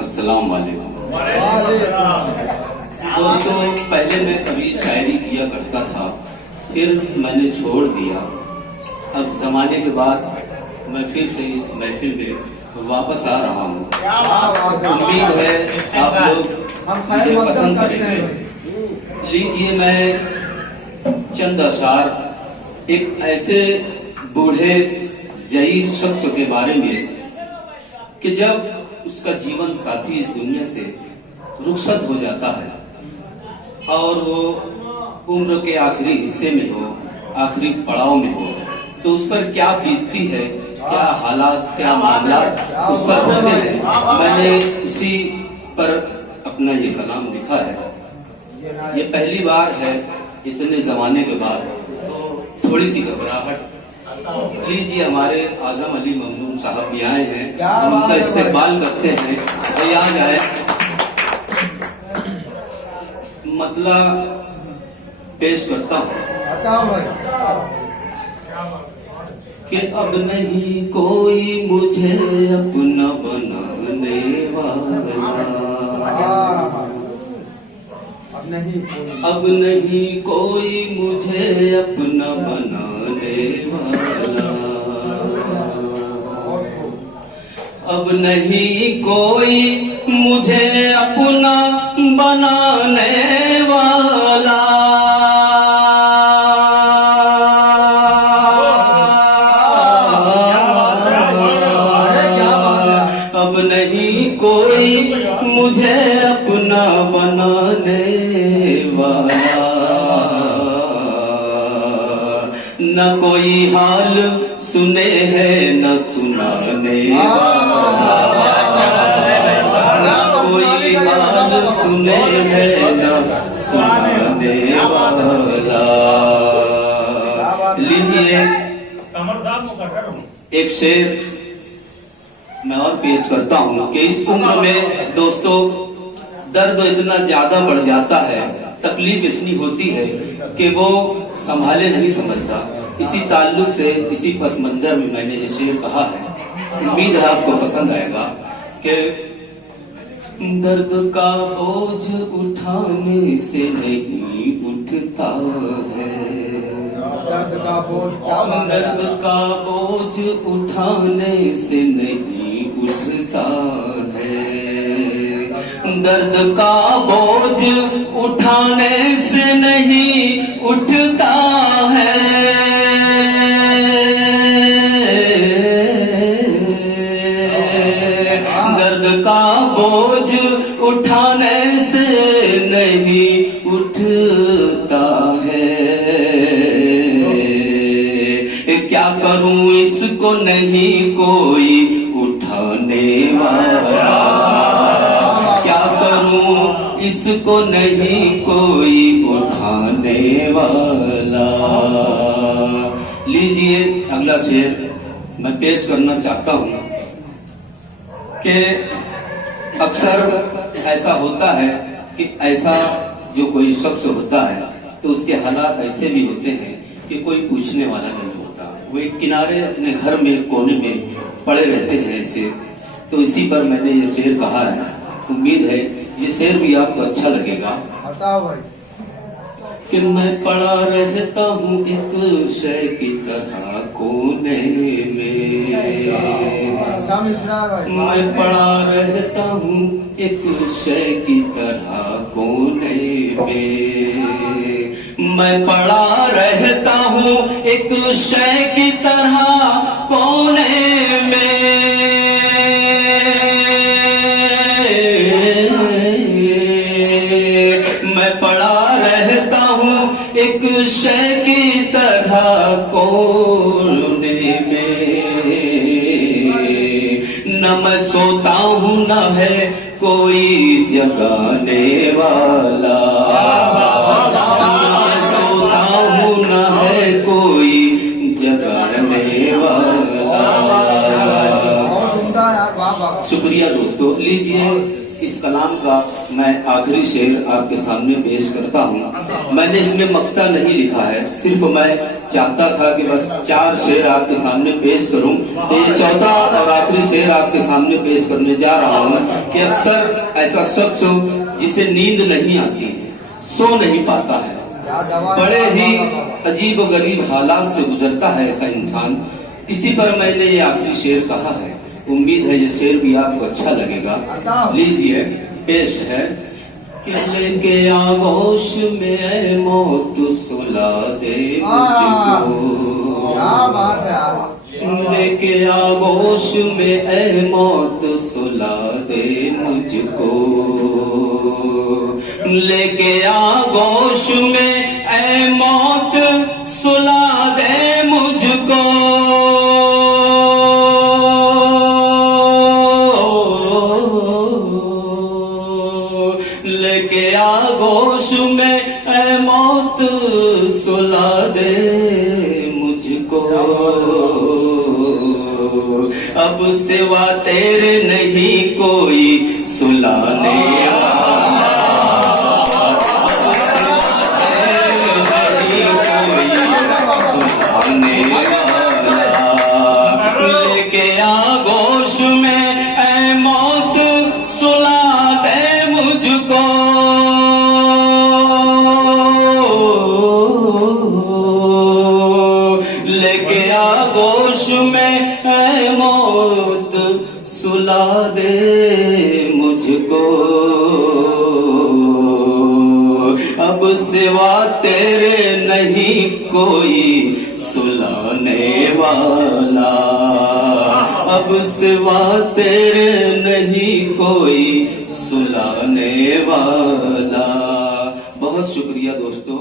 अस्सलाम वालेकुम। दोस्तों, पहले मैं कभी शायरी किया करता था, फिर मैंने छोड़ दिया। अब जमाने के बाद मैं फिर से इस महफिल में वापस आ रहा हूँ। उम्मीद है आप लोग मुझे पसंद करेंगे। लीजिए, मैं चंद अशार एक ऐसे बूढ़े जयी शख्स के बारे में कि जब उसका जीवन साथी इस दुनिया से रुखसत हो जाता है और वो उम्र के आखिरी हिस्से में हो, आखिरी पड़ाव में हो, तो उस पर क्या बीतती है, क्या हालात, क्या मामला उस पर होते हैं। मैंने उसी पर अपना ये कलाम लिखा है। ये पहली बार है इतने जमाने के बाद, तो थोड़ी सी घबराहट। लीजिए, हमारे आजम अली ममनून साहब भी आए हैं, हम उनका इस्तेमाल करते हैं। तो आ जाए, मतलब पेश करता हूँ कि अब नहीं कोई मुझे अपना बनाने वाला, अब नहीं कोई मुझे अपना बनाने वाला, अब नहीं कोई मुझे अपना बनाने वाला, अब नहीं कोई मुझे अपना बनाने वाला, न कोई हाल सुने है न सुनाने वाला, न कोई हाल सुने है न सुनाने वाला। लीजिए, एक शेर मैं और पेश करता हूँ कि इस उम्र में दोस्तों दर्द इतना ज्यादा बढ़ जाता है, तकलीफ इतनी होती है कि वो संभाले नहीं समझता। इसी ताल्लुक से इसी पस मंजर में मैंने ये शेर कहा है। उम्मीद है आपको पसंद आएगा कि दर्द का बोझ उठाने से नहीं उठता है, दर्द का बोझ उठाने से नहीं उठता है, दर्द का बोझ उठाने से नहीं उठता है, दर्द का बोझ उठाने से नहीं उठता है। क्या करूं इसको नहीं कोई उठाने वाला, क्या करूं इसको नहीं कोई उठाने वाला। लीजिए, अगला शेर मैं पेश करना चाहता हूं कि अक्सर ऐसा होता है कि ऐसा जो कोई शख्स होता है तो उसके हालात ऐसे भी होते हैं कि कोई पूछने वाला नहीं होता। वो एक किनारे अपने घर में कोने में पड़े रहते हैं ऐसे। तो इसी पर मैंने ये शेर कहा है। उम्मीद है ये शेर भी आपको अच्छा लगेगा। कि मैं पड़ा रहता हूँ एक शय की तरह कोने में, मैं पड़ा रहता हूँ एक शय की तरह कोने में, मैं पड़ा रहता हूँ एक शय की तरह कोने में, मैं पड़ा रहता हूँ एक शय की तरह कोने में, न मैं सोता हूँ न है कोई जगाने वाला, न मैं सोता हूँ न है कोई जगाने वाला। शुक्रिया दोस्तों। लीजिए, इस कलाम का मैं आखिरी शेर आपके सामने पेश करता हूँ। मैंने इसमें मक्ता नहीं लिखा है, सिर्फ मैं चाहता था कि बस 4 शेर आपके सामने पेश करूं, तो ये चौथा और आखिरी शेर आपके सामने पेश करने जा रहा हूं कि अक्सर ऐसा शख्स हो जिसे नींद नहीं आती है, सो नहीं पाता है, बड़े ही अजीब और गरीब हालात से गुजरता है ऐसा इंसान। इसी पर मैंने ये आखिरी शेर कहा है। उम्मीद है ये शेर भी आपको अच्छा लगेगा। लीजिए, पेश है कि लेके आगोश में मौत सुला दे मुझको, लेके आगोश में ऐ मौत सुला दे मुझको, लेके आगोश में ऐ मौत सुला दे मुझको, लेके आगोश में ऐ मौत सुला दे मुझको, अब सिवा तेरे नहीं कोई सुलाने वाला, अब सिवा तेरे नहीं कोई सुलाने वाला, लेके आगोश में ऐ मौत सुला दे मुझको, लेके आगोश में ऐ मौत सुला दे मुझको, अब सिवा तेरे नहीं कोई सुलाने वाला, अब सिवा तेरे नहीं कोई सुलाने वाला। बहुत शुक्रिया दोस्तों।